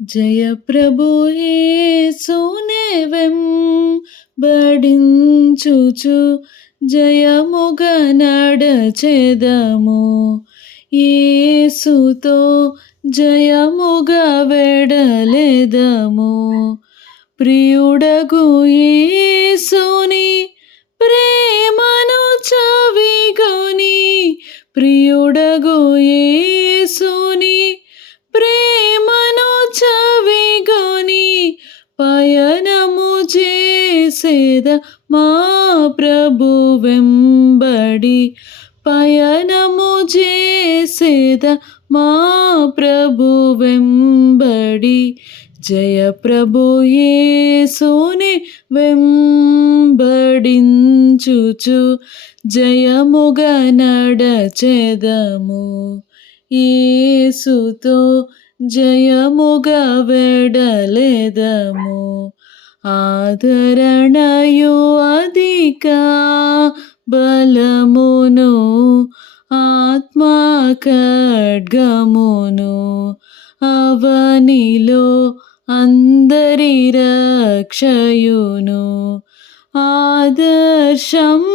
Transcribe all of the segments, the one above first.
జయ ప్రభు యేసునే వెంబడించుచు జయముగ నడచెదము. యేసుతో జయముగ వెడలెదము. ప్రియుడగు యేసుని ప్రేమను చవిగొని, ప్రియుడగు యేసుని ప్రేమను చవిగొని పయనము చేసేద మా ప్రభు వెంబడి, పయనము చేసేద మా ప్రభు వెంబడి. జయ ప్రభు యేసుని వెంబడించుచు జయముగ నడచెదము. యేసుతో జయముగ వెడలెదము. ఆదరణయు అధిక బలమును ఆత్మా ఖడ్గమును అవనిలో అందరి రక్షయును. ఆదర్శంబో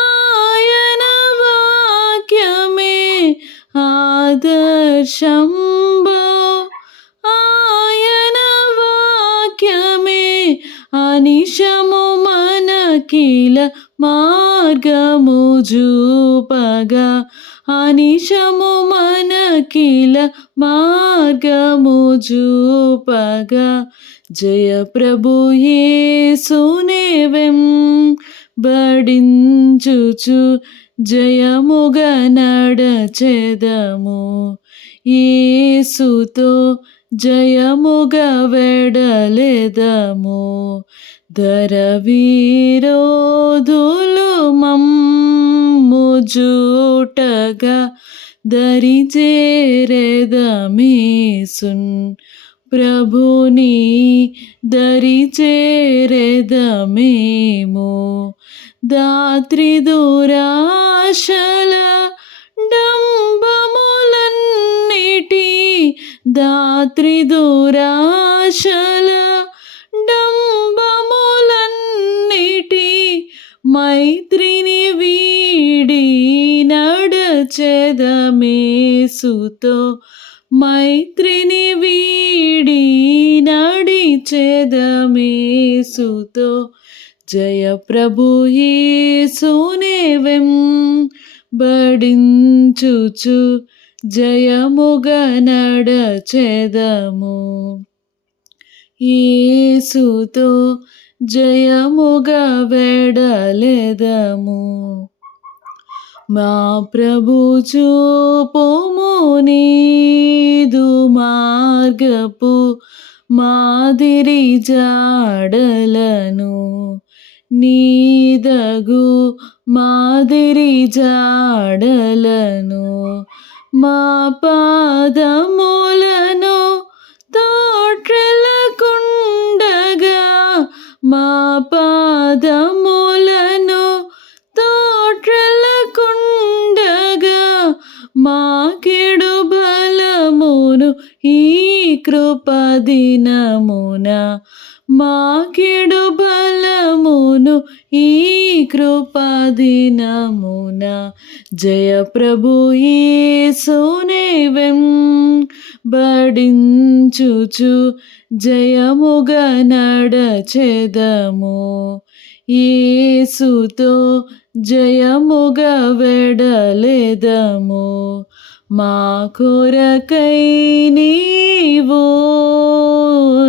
ఆయన వాక్యమే, ఆదర్శంబో ఆయన వాక్యమే. అనిశము మనకిల మార్గము చూపగా, అనిశము మనకిల మార్గము చూపగా. జయ ప్రభు యేసునే వెంబడించుచు జయముగ నడచెదము. యేసుతో జయముగ వెడలెదము. దరవిరోధులు మమ్ము జూటగా దరిచేరెదమేసున్ ప్రభుని దరిచేరెదమేమో. దాత్రి దురాశల డంబములన్నిటి, దాత్రి దురాశల డంబములన్నిటి మైత్రిని వీడి నడచెదమేసుతో, మైత్రిని వీడి నడిచెదమేసుతో. జయ ప్రభు యేసునే వెంబడించుచు జయముగ నడచెదము. యేసుతో జయముగ వెడలెదము. మా ప్రభు చూపుము నీదు మార్గపు మాదిరి జాడలను, నీదగు మాదిరి జాడలను. మా పాదములను తోట్రెలకుండగా, మా పాదములను తోట్రెలకుండగా. మాకెడు బలమును ఈ కృపదినమున, మాకెడు బలమును ఈ కృపదినమున. జయ ప్రభు యేసునే వెంబడించుచు జయముగ నడచెదము. యేసుతో జయముగ వెడలెదము. మా కొరకై నీవు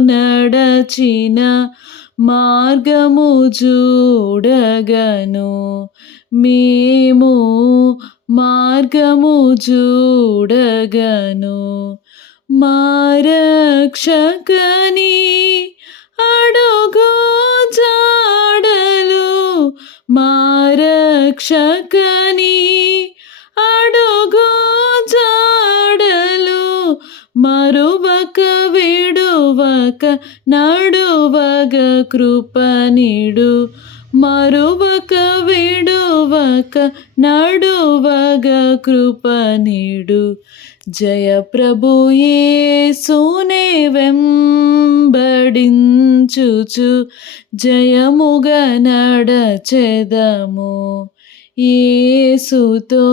నడచిన మార్గము చూడగను, మేము మార్గము చూడగను. మా రక్షకని అడుగు జాడలు, మా రక్షకని అడుగు జాడలు. మరువక విడువక నడువగ కృపనిడు, మరువక విడువక నడువగ కృపనిడు జయ ప్రభు యేసునే వెంబడించుచు జయముగ నడచెదము యేసుతో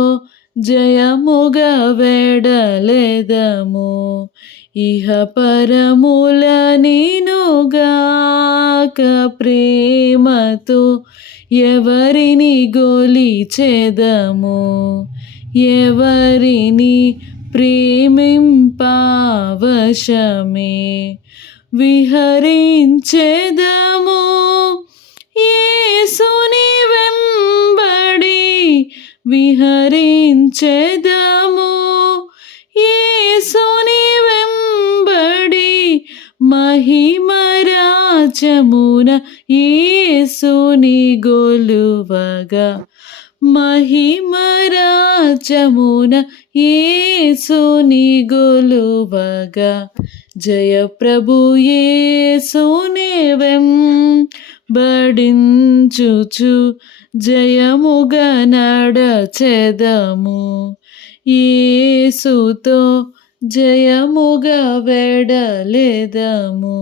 జయముగ వెడలెదము ఇహ పరముల నినుగాక ప్రేమతో ఎవరిని గొలిచెదము ఎవరిని ప్రేమింపవశమే విహరించెదము యేసుని వెంబడి విహరించెదము యేసుని వెంబడి మహిమరాజమున యేసుని గొలువగా మహిమరాజమున యేసుని గొలువగా జయ ప్రభు యేసునే వెంబడించుచు జయముగ నడచెదము యేసుతో జయముగ వెడలెదము.